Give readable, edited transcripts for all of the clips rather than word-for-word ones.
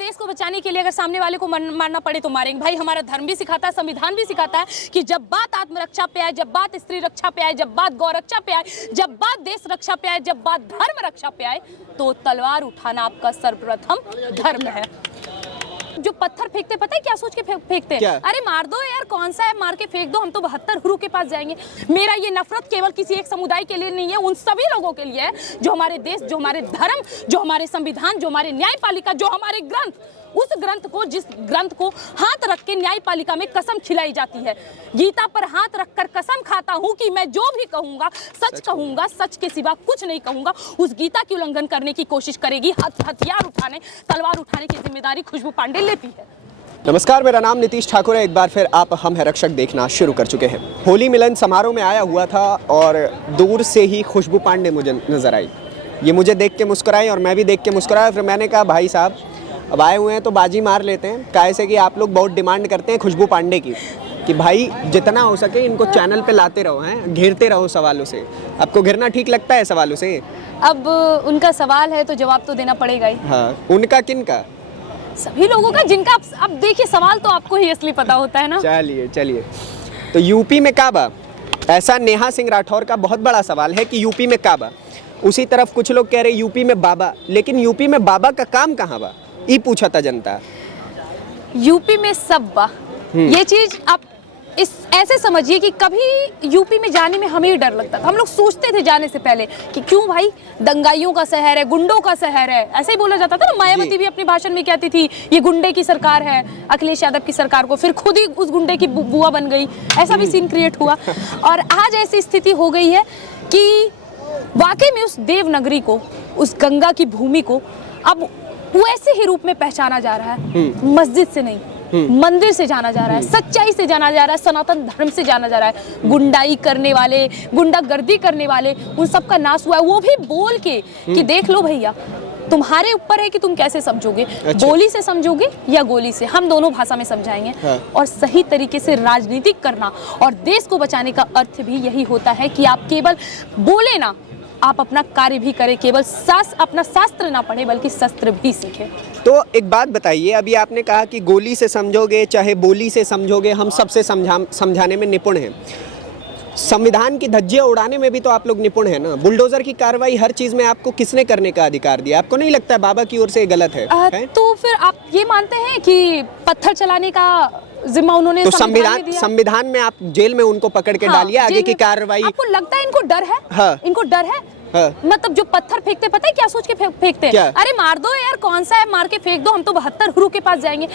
देश को बचाने के लिए अगर सामने वाले को मारना पड़े तो मारेंगे। भाई हमारा धर्म भी सिखाता है, संविधान भी सिखाता है कि जब बात आत्मरक्षा पे आए, जब बात स्त्री रक्षा पे आए, जब बात गौ रक्षा पे आए, जब बात देश रक्षा पे आए, जब बात धर्म रक्षा पे आए, तो तलवार उठाना आपका सर्वप्रथम धर्म है। जो पत्थर फेंकते पता है क्या सोच के फेंकते हैं? अरे मार दो यार, कौन सा है, मार के फेंक दो, हम तो 72 गुरु के पास जाएंगे। मेरा ये नफरत केवल किसी एक समुदाय के लिए नहीं है, उन सभी लोगों के लिए है जो हमारे देश, जो हमारे धर्म, जो हमारे संविधान, जो हमारे न्यायपालिका, जो हमारे ग्रंथ, उस ग्रंथ को, जिस ग्रंथ को हाथ रख के न्यायपालिका में कसम खिलाई जाती है। गीता पर हाथ रखकर कसम खाता हूं कि मैं जो भी कहूंगा सच कहूंगा, सच के सिवा कुछ नहीं कहूंगा। उस गीता की उल्लंघन करने की कोशिश करेगी, हथियार उठाने, तलवार उठाने की जिम्मेदारी खुशबू पांडे लेती है। नमस्कार, मेरा नाम नीतीश ठाकुर है। एक बार फिर आप हम है रक्षक देखना शुरू कर चुके हैं। होली मिलन समारोह में आया हुआ था और दूर से ही खुशबू पांडे मुझे नजर आई। ये मुझे देख के मुस्कुराई और मैं भी देख के मुस्कुराया। फिर मैंने कहा भाई साहब अब आए हुए हैं तो बाजी मार लेते हैं। कैसे कि आप लोग बहुत डिमांड करते हैं खुशबू पांडे की कि भाई जितना हो सके इनको चैनल पे लाते रहो, हैं घेरते रहो सवालों से। आपको घेरना ठीक लगता है सवालों से? अब उनका सवाल है तो जवाब तो देना पड़ेगा ही। हाँ, उनका किनका? सभी लोगों का, जिनका अब देखिए सवाल तो आपको ही असली पता होता है ना। चलिए तो यूपी में काबा, ऐसा नेहा सिंह राठौर का बहुत बड़ा सवाल है कि यूपी में काबा। उसी तरफ कुछ लोग कह रहे यूपी में बाबा, लेकिन यूपी में बाबा का काम कहाँ बा, ये पूछा था जनता। यूपी में सब बा, ये चीज आप इस ऐसे समझिए कि कभी यूपी में जाने में हमें ही डर लगता था। हम लोग सोचते थे जाने से पहले कि क्यों भाई, दंगाइयों का शहर है, गुंडों का शहर है, ऐसे ही बोला जाता था ना। मायावती भी अपने भाषण में कहती थी ये गुंडे की सरकार है, अखिलेश यादव की सरकार को, फिर खुद ही उस गुंडे की बुआ बन गई। ऐसा भी सीन क्रिएट हुआ और आज ऐसी स्थिति हो गई है कि वाकई में उस देवनगरी को, उस गंगा की भूमि को अब वैसे ही रूप में पहचाना जा रहा है। मस्जिद से नहीं, मंदिर से जाना जा रहा है, सच्चाई से जाना जा रहा है, सनातन धर्म से जाना जा रहा है। गुंडाई करने वाले, गुंडागर्दी करने वाले, उन सब का नाश हुआ है। वो भी बोल के कि देख लो भैया, तुम्हारे ऊपर है कि तुम कैसे समझोगे। अच्छा। बोली से समझोगे या गोली से, हम दोनों भाषा में समझाएंगे। हाँ। और सही तरीके से राजनीति करना और देश को बचाने का अर्थ भी यही होता है कि आप केवल बोले ना, आप अपना कार्य भी करें। केवल अपना शास्त्र ना पढ़े बल्कि शस्त्र भी सीखें। तो एक बात बताइए, अभी आपने कहा कि गोली से समझोगे चाहे बोली से समझोगे, हम सबसे समझाने में निपुण हैं। संविधान की धज्जियां उड़ाने में भी तो आप लोग निपुण हैं ना। बुलडोजर की कार्रवाई हर चीज में आपको किसने करने का अधिकार दिया? आपको नहीं लगता है बाबा की ओर से गलत है? तो फिर आप ये मानते हैं कि पत्थर चलाने का जिम्मा उन्होंने तो संविधान में आप जेल में उनको पकड़ के डालिए, आगे की कार्रवाई। आपको लगता है इनको डर है? हाँ। इनको डर है? हाँ। मतलब जो पत्थर फेंकते पता है क्या सोच के फेंकते हैं? अरे मार दो यार, कौन सा है, मार के फेंक दो, हम तो 72 गुरु के पास जाएंगे।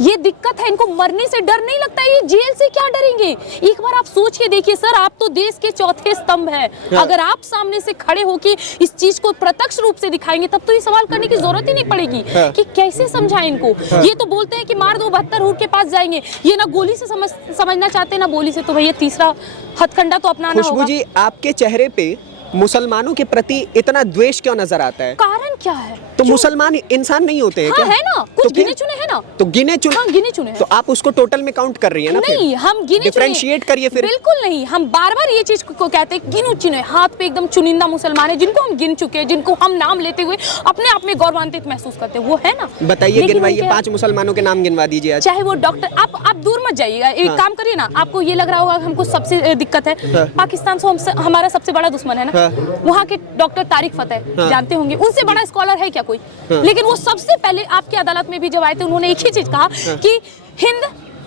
ये दिक्कत है, इनको मरने से डर नहीं लगता। ये जेल से क्या डरेंगे? एक बार आप सोच के देखिए सर, आप तो देश के चौथे स्तंभ है। हाँ। अगर आप सामने से खड़े होके इस चीज को प्रत्यक्ष रूप से दिखाएंगे तब तो ये सवाल करने की जरूरत ही नहीं पड़ेगी। हाँ। कि कैसे समझाएं इनको। हाँ। ये तो बोलते हैं कि मार दो, 72 गुरु के पास जाएंगे। ये ना गोली से समझना चाहते ना बोली से, तो भैया तीसरा हथकंडा तो अपनाना होगा। खुशबू जी, आपके चेहरे पे मुसलमानों के प्रति इतना द्वेष क्यों नजर आता है? कारण क्या है? तो मुसलमान इंसान नहीं होते हैं? हाँ, क्या है ना, कुछ तो गिने चुने हैं ना। तो गिने चुने, हाँ, गिने चुने हैं। तो आप उसको टोटल में काउंट कर रही है ना? नहीं, हम गिने डिफरेंशिएट करिए फिर। बिल्कुल नहीं, हम बार बार ये चीज को कहते हैं, गिने चुने हाथ पे एकदम चुनिंदा मुसलमान है जिनको हम गिन चुके हैं, जिनको हम नाम लेते हुए अपने आप में गौरवान्वित महसूस करते हैं, वो है ना। बताइए, गिनवाइए, 5 मुसलमानों के नाम गिनवा दीजिए। चाहे वो डॉक्टर, आप दूर मत जाइएगा, एक काम करिए ना। आपको ये लग रहा होगा हमको सबसे दिक्कत है, पाकिस्तान से हमारा सबसे बड़ा दुश्मन है ना। वहाँ के डॉक्टर तारिक फतेह जानते होंगे, उनसे बड़ा स्कॉलर है क्या कोई? लेकिन वो सबसे पहले आपकी अदालत में भी जब आए थे उन्होंने एक ही चीज कहा कि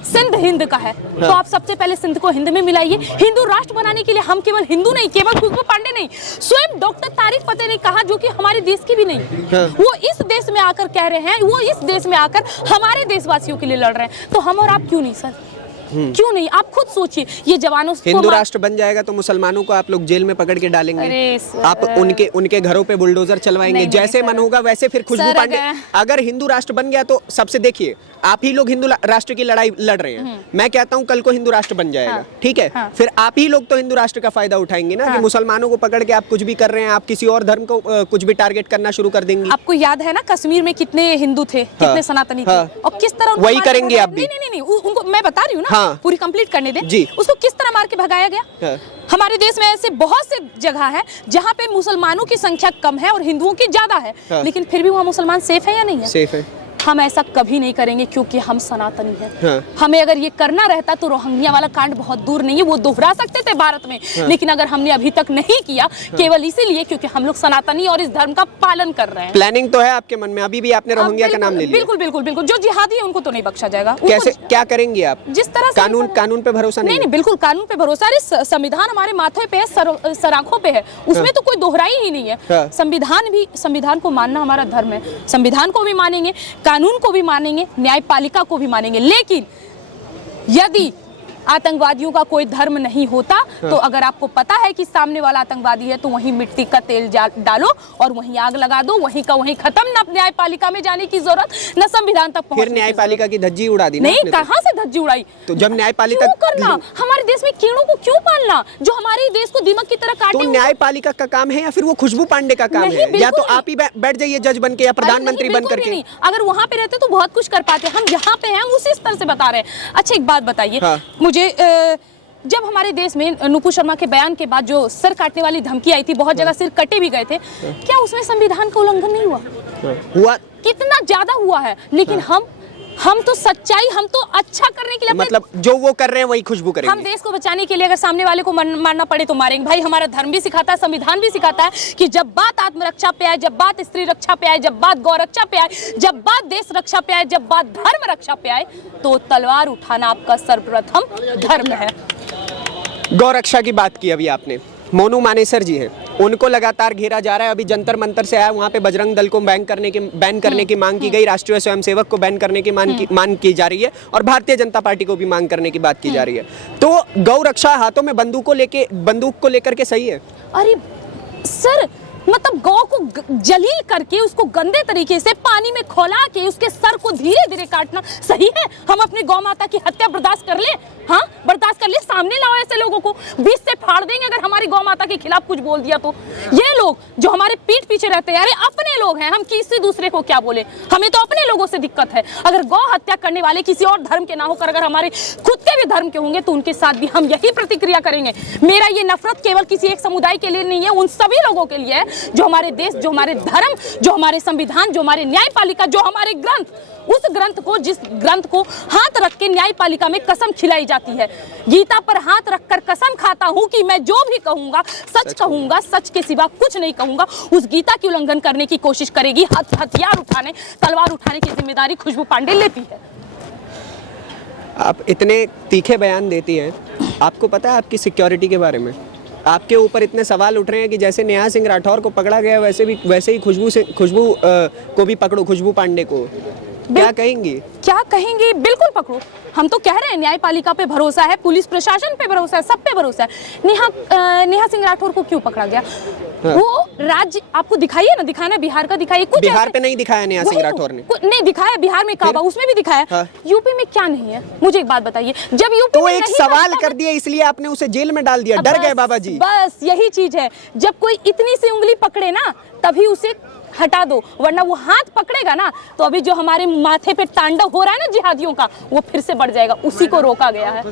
सिंध हिंद का है। तो आप सबसे पहले सिंध को हिंद में मिलाइए। हिंदू राष्ट्र बनाने के लिए हम केवल हिंदू नहीं, केवल खुशबू पांडे नहीं, स्वयं डॉक्टर तारिक फतेह ने कहा, जो कि हमारे देश की भी नहीं, वो इस देश में आकर कह रहे हैं, वो इस देश में आकर हमारे देशवासियों के लिए लड़ रहे हैं। तो हम और आप क्यों नहीं सर? क्यों नहीं? आप खुद सोचिए, ये जवानों से हिंदू राष्ट्र बन जाएगा तो मुसलमानों को आप लोग जेल में पकड़ के डालेंगे। आप उनके घरों पे बुलडोजर चलवाएंगे, जैसे मन होगा वैसे। फिर खुशबू पांडे, अगर हिंदू राष्ट्र बन गया तो सबसे देखिए, आप ही लोग हिंदू राष्ट्र की लड़ाई लड़ रहे हैं। मैं कहता हूं कल को हिंदू राष्ट्र बन जाएगा, ठीक है? फिर आप ही लोग तो हिंदू राष्ट्र का फायदा उठाएंगे ना। कि मुसलमानों को पकड़ के आप कुछ भी कर रहे हैं, आप किसी और धर्म को कुछ भी टारगेट करना शुरू कर देंगे। आपको याद है ना कश्मीर में कितने हिंदू थे, कितने सनातनी थे, और किस तरह वही करेंगे आप भी। नहीं, उनको मैं बता रही हूँ ना, पूरी कंप्लीट करने दे। उसको किस तरह मार के भगाया गया। हमारे देश में ऐसे बहुत से जगह है जहाँ पे मुसलमानों की संख्या कम है और हिंदुओं की ज्यादा है, लेकिन फिर भी वहाँ मुसलमान सेफ है या नहीं है? सेफ है। हम ऐसा कभी नहीं करेंगे क्योंकि हम सनातनी हैं। हाँ। हमें अगर ये करना रहता तो रोहिंग्या वाला कांड बहुत दूर नहीं है, वो दोहरा सकते थे भारत में। हाँ। लेकिन अगर हमने अभी तक नहीं किया केवल इसीलिए क्योंकि हम लोग सनातनी और इस धर्म का पालन कर रहे हैं। प्लानिंग तो है आपके मन में, अभी भी आपने रोहिंग्या का नाम ले लिया। बिल्कुल बिल्कुल बिल्कुल, जो जिहादी है उनको तो नहीं बख्शा जाएगा। कैसे, क्या करेंगे आप? जिस तरह से कानून पे भरोसा नहीं? नहीं, बिल्कुल कानून पे भरोसा। अरे संविधान हमारे माथे पे है, सराखों पे है, उसमें तो कोई दोहराई ही नहीं है। संविधान को मानना हमारा धर्म है, संविधान को भी मानेंगे, कानून को भी मानेंगे, न्यायपालिका को भी मानेंगे। लेकिन यदि आतंकवादियों का कोई धर्म नहीं होता तो अगर आपको पता है कि सामने वाला आतंकवादी है तो वहीं मिट्टी का तेल डालो और वहीं आग लगा दो, वहीं का वहीं खत्म। ना न्यायपालिका में जाने की जरूरत, न संविधान तक पहुंचने की। फिर न्यायपालिका की धज्जी उड़ा दी नहीं, कहां से धज्जी उड़ाई? तो जब न्यायपालिका क्यों करना? हमारे देश में कीड़ों को क्यों पालना जो हमारे देश को दीमक की तरह काटे? तो न्यायपालिका का काम है या फिर वो खुशबू पांडे का काम है? या तो आप ही बैठ जाइए जज बन के या प्रधानमंत्री बन करके। अगर वहां पे रहते तो बहुत कुछ कर पाते, हम यहाँ पे हैं, हम उसी स्तर से बता रहे हैं। अच्छा एक बात बताइए मुझे, जब हमारे देश में नुपुर शर्मा के बयान के बाद जो सर काटने वाली धमकी आई थी, बहुत जगह सिर कटे भी गए थे, क्या उसमें संविधान का उल्लंघन नहीं हुआ? कितना ज्यादा हुआ है। लेकिन हम तो सच्चाई, हम तो अच्छा करने के लिए, मतलब जो वो कर रहे हैं वही खुशबू करेंगे। हम देश को बचाने के लिए अगर सामने वाले को मारना पड़े तो मारेंगे। भाई हमारा धर्म भी सिखाता है, संविधान भी सिखाता है कि जब बात आत्मरक्षा पे आए, जब बात स्त्री रक्षा पे आए, जब बात गौ रक्षा पे आए, जब बात देश रक्षा पे आए, जब बात धर्म रक्षा पे आए तो तलवार उठाना आपका सर्वप्रथम धर्म है। गौ रक्षा की बात की अभी आपने, मोनू मानेसर जी हैं, उनको लगातार घेरा जा रहा है। अभी जंतर मंतर से आया, वहाँ पे बजरंग दल को बैन करने की मांग की गई, राष्ट्रीय स्वयंसेवक को बैन करने की मांग की जा रही है और भारतीय जनता पार्टी को भी मांग करने की बात की जा रही है। तो गौ रक्षा हाथों में बंदूक को लेकर के सही है? अरे सर, मतलब गौ को जलील करके उसको गंदे तरीके से पानी में खौला के उसके सर को धीरे धीरे काटना सही है? हम अपनी गौ माता की हत्या बर्दाश्त कर ले? हाँ, बर्दाश्त कर ले? सामने लाओ ऐसे लोगों को, बीच से फाड़ देंगे अगर हमारी गौ माता के खिलाफ कुछ बोल दिया तो। ये लोग जो हमारे पीठ पीछे रहते हैं, अरे अपने लोग हैं, हम किसी दूसरे को क्या बोले? हमें तो अपने लोगों से दिक्कत है। अगर गौ हत्या करने वाले किसी और धर्म के ना होकर अगर हमारे खुद के भी धर्म के होंगे तो उनके साथ भी हम यही प्रतिक्रिया करेंगे। मेरा ये नफरत केवल किसी एक समुदाय के लिए नहीं है, उन सभी लोगों के लिए है जो हमारे देश, जो हमारे धर्म, जो हमारे संविधान, जो हमारे न्यायपालिका, जो हमारे ग्रंथ, उस ग्रंथ को, जिस ग्रंथ को हाथ रख के न्यायपालिका में कसम खिलाई जाती है। गीता पर हाथ रखकर कसम खाता हूं कि मैं जो भी कहूंगा सच कहूंगा, सच के सिवा कुछ नहीं कहूंगा। उस गीता की उल्लंघन करने की कोशिश करेगी, हथियार उठाने, तलवार उठाने की जिम्मेदारी खुशबू पांडे लेती है। आप इतने तीखे बयान देती हैं, आपको पता है आपकी सिक्योरिटी के बारे में? आपके ऊपर इतने सवाल उठ रहे हैं कि जैसे नेहा सिंह राठौर को पकड़ा गया वैसे ही खुशबू को भी पकड़ो, खुशबू पांडे को। क्या कहेंगी? क्या कहेंगे? बिल्कुल पकड़ो। हम तो कह रहे हैं न्यायपालिका पे भरोसा है, पुलिस प्रशासन पे भरोसा है, सब पे भरोसा है। नेहा सिंह राठौर को क्यों पकड़ा गया? हाँ। वो राज्य आपको दिखाइए ना, दिखाना बिहार का दिखाइए। कुछ बिहार पे नहीं दिखाया नेहा सिंह राठौर ने? नहीं दिखाया, बिहार में काबा उसमें भी दिखाया। हाँ। यूपी में क्या नहीं है? मुझे एक बात बताइए, जब यूपी तो एक सवाल कर दिया इसलिए आपने उसे जेल में डाल दिया? डर गए बाबा जी? बस यही चीज है, जब कोई इतनी सी उंगली पकड़े ना तभी उसे हटा दो, वरना वो हाथ पकड़ेगा ना तो अभी जो हमारे माथे पे तांडव हो रहा है ना जिहादियों का, वो फिर से बढ़ जाएगा। उसी को रोका गया है।